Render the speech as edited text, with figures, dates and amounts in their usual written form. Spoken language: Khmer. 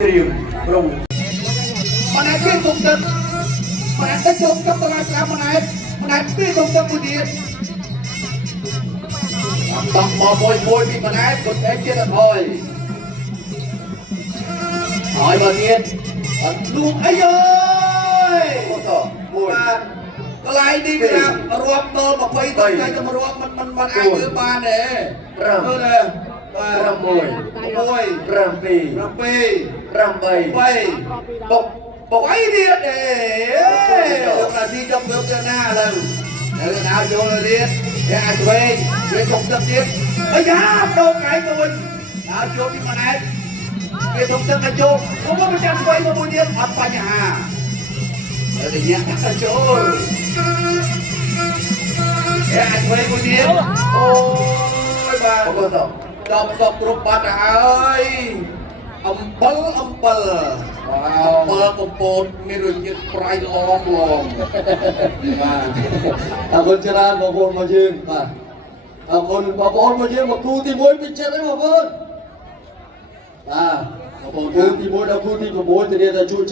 រៀងប្រងម្នាក់គេទុំទឹកម្នាក់ទៅជុំទឹកទៅស្លាប់ម្នាក់ពីទុំទឹកមួយទៀតតំបមួយពីម្នាក់គាត់ឯងទៀតអត់ហើយបើទៀតអត់លូកអីអើយមួយកន្លែងនេះវារាប់ដល់20ទៅតែទៅរាប់มันអាចធ្វើបានទេមើលទេបាទ6 បុកអីទៀតទេលោកតាស៊ីចំមើលទៅណាឥឡូវដល់យកទៀតវាអាចវិញវាចុកទឹកទៀតអាយ៉ាដោកឯងទៅវិញដល់ជួបពីម្នាក់វាចុកទឹកទៅជួបខ្ញុំមិនចាំស្វែងមកមួយទៀតអត់បញ្ហាហើយតែញាក់ចូលវាអាចវិញមួយទៀតអូយបាទដល់សពគ្រប់បាត់ហើយអំបិលកំពតមានរសជាតិប្រៃឡងបាទអរគុណច្រើនបងប្អូនមកយើងបាទអរគុណបងប្អូនមកយើងមកគូទី1ពីចិត្តហ្នឹងបងប្អូនបាទបងប្អូនគូទី1ដល់គូទី6ទៅនេះតែជួយ